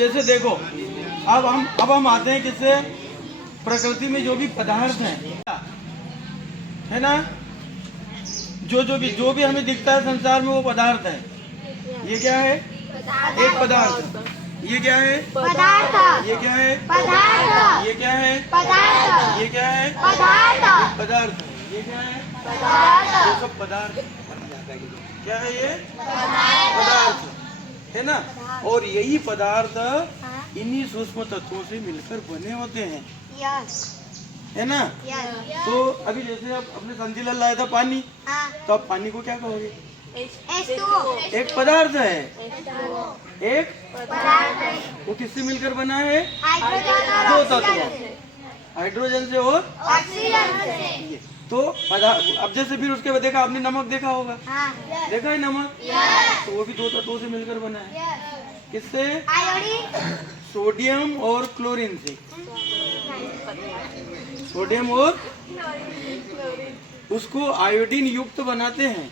जैसे देखो अब हम आते हैं किससे, प्रकृति में जो भी पदार्थ है ना, जो भी हमें दिखता है संसार में वो पदार्थ है। ये क्या है? एक पदार्थ। ये क्या है? पदार्थ। ये क्या है? पदार्थ। ये क्या है? पदार्थ। ये क्या है? पदार्थ। एक पदार्थ। ये क्या है? पदार्थ। ये सब पदार्थ क्या है? ये पदार्थ है ना। और यही पदार्थ इन्हीं सूक्ष्म तत्वों से मिलकर बने होते हैं, यस है ना। यस। तो अभी जैसे अब अपने संजीला लाया था पानी, तो आप पानी को क्या कहोगे? एक पदार्थ है। एक पदार्थ। वो किससे मिलकर बना है? हाइड्रोजन दो और तत्व, हाइड्रोजन से और ऑक्सीजन से। तो पदार्थ। अब जैसे फिर उसके बाद देखा आपने, नमक देखा होगा, देखा है नमक, तो वो भी दो तत्वों से मिलकर बना है। किससे? आयोडीन। सोडियम और क्लोरीन से। सोडियम और उसको आयोडीन युक्त बनाते हैं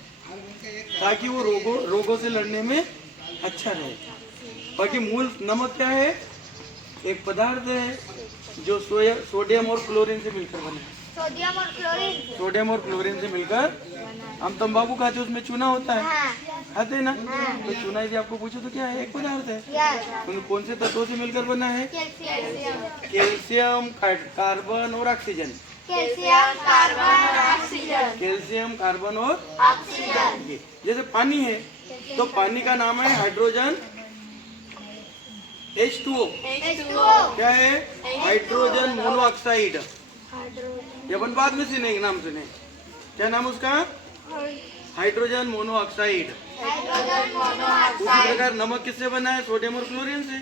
ताकि वो रोगों से लड़ने में अच्छा रहे। बाकी मूल नमक क्या है? एक पदार्थ है जो सोडियम और क्लोरीन से मिलकर बना है। सोडियम और क्लोरीन से मिलकर हम तंबाकू खाते, उसमें चूना होता है, खाते हैं ना। तो चूना यदि आपको पूछो तो क्या है? एक पदार्थ है। तो कौन से तत्वों से मिलकर बना है? कैल्शियम, कार्बन और ऑक्सीजन। कैल्शियम, कार्बन और ऑक्सीजन। कैल्शियम, कार्बन और ऑक्सीजन। जैसे पानी है तो पानी का नाम है हाइड्रोजन H2O। क्या है? Hydrogen monoxide. ये अपन बाद में सुने, नाम सुने, क्या नाम उसका? Hydrogen monoxide. उसी प्रकार नमक किससे बना है? सोडियम और क्लोरीन से।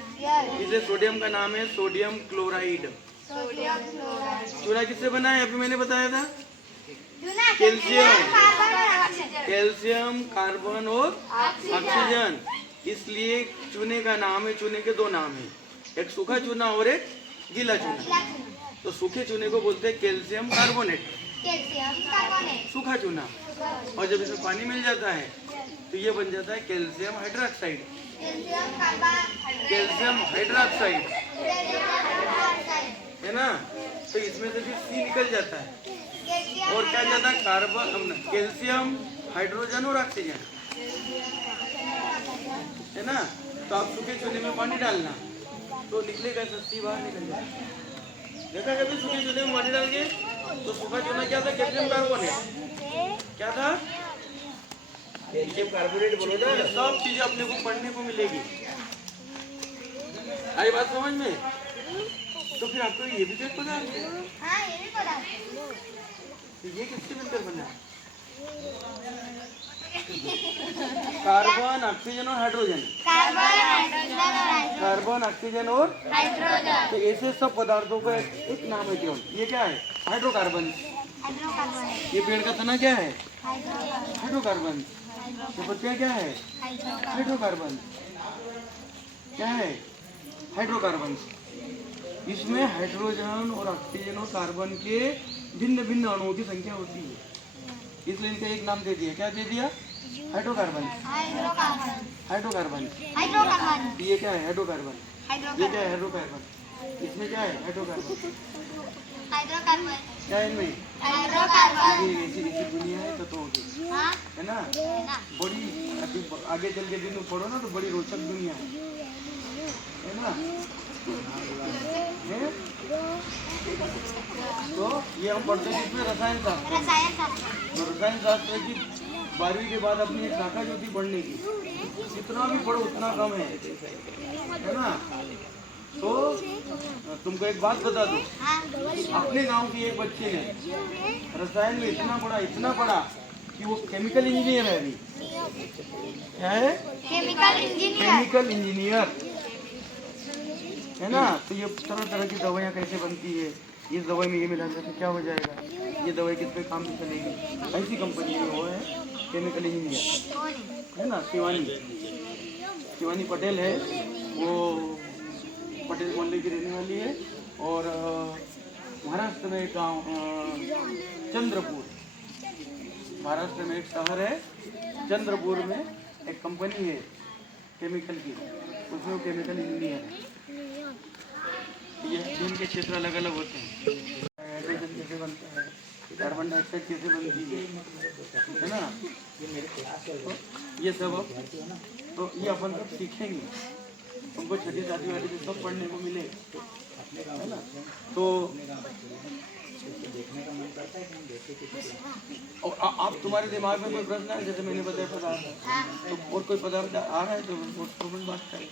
इसलिए सोडियम का नाम है सोडियम क्लोराइड। चूना किससे बना है? अभी मैंने बताया था, कैल्शियम, कार्बन और ऑक्सीजन। इसलिए चूने का नाम है, चूने के दो नाम है, एक सूखा चूना और एक गीला चूना। तो सूखे चूने को बोलते हैं कैल्शियम कार्बोनेट, सूखा चूना। और जब इसमें पानी मिल जाता है तो ये बन जाता है कैल्शियम हाइड्रोक्साइड। कैल्शियम हाइड्रोक्साइड है ना। तो इसमें से फिर सी निकल जाता है और क्या जाता है? कार्बन, कैल्शियम, हाइड्रोजन और ऑक्सीजन, है ना। तो आप सूखे चूने में पानी डालना तो निकलेगा सस्ती, बाहर निकल जाएगा। देखा कभी सूखे चूने में पानी डाल के? तो सूखा चूना क्या था? Calcium carbonate. क्या था? कैल्शियम कार्बोनेट बोलो ना। सब चीजें अपने को पढ़ने को मिलेगी। आई बात समझ में? तो फिर आपको ये भी तो पदार्थ है। तो ये किससे मिलकर बना है? कार्बन, ऑक्सीजन और हाइड्रोजन। कार्बन, ऑक्सीजन और हाइड्रोजन। तो ऐसे सब पदार्थों का एक नाम है केवल। ये क्या है? हाइड्रोकार्बन। ये पेड़ का तना क्या है? हाइड्रोकार्बन। ये पत्तियां क्या है? हाइड्रोकार्बन। क्या है? हाइड्रोकार्बन। इसमें हाइड्रोजन और ऑक्सीजन और कार्बन के भिन्न भिन्न अणुओं की संख्या होती है, इसलिए इनका एक नाम दे दिया। क्या दे दिया? हाइड्रोकार्बन। हाइड्रोकार्बन। ये क्या है? हाइड्रोकार्बन। ये क्या है? हाइड्रोकार्बन। इसमें क्या है? हाइड्रोकार्बन। क्या है इनमें? ये ऐसी दुनिया है तो होगी, है ना। बड़ी अभी आगे चल के दिन पढ़ो ना तो बड़ी रोचक दुनिया है ना। है? तो ये हम पढ़ते हैं इसमें रसायन शास्त्र। रसायन शास्त्र की 12वीं के बाद अपनी एक शाखा जो थी पढ़ने की, जितना भी पढ़ो उतना कम है ना। तो तुमको एक बात बता दूं, अपने गांव की एक बच्ची ने रसायन में इतना पढ़ा कि वो केमिकल इंजीनियर है अभी। क्या है? केमिकल इंजीनियर, है ना। तो ये तरह तरह की दवाइयाँ कैसे बनती है, इस दवाई में ये मिलाने से क्या हो जाएगा, ये दवाई किस पे काम में चलेगी, ऐसी कंपनी में वो है केमिकल इंजीनियर, है ना। शिवानी पटेल है, वो पटेल मोहल्ले की रहने वाली है। और महाराष्ट्र में एक गाँव चंद्रपुर, महाराष्ट्र में एक शहर है चंद्रपुर में एक कंपनी है केमिकल की, उसमें वो केमिकल इंजीनियर है। ये इनके क्षेत्र अलग अलग होते हैं। हाइड्रोजन कैसे बनता है, कार्बन डाइऑक्साइड कैसे बनती है ना, तो ये सब तो ये अपन सब सीखेंगे, उनको छठी सातवीं वाली में सब पढ़ने को मिले, है ना। तो और आप तुम्हारे दिमाग में कोई प्रश्न है, जैसे मैंने बताया पदार्थ, तो और कोई पदार्थ आ रहा है तो बात करें।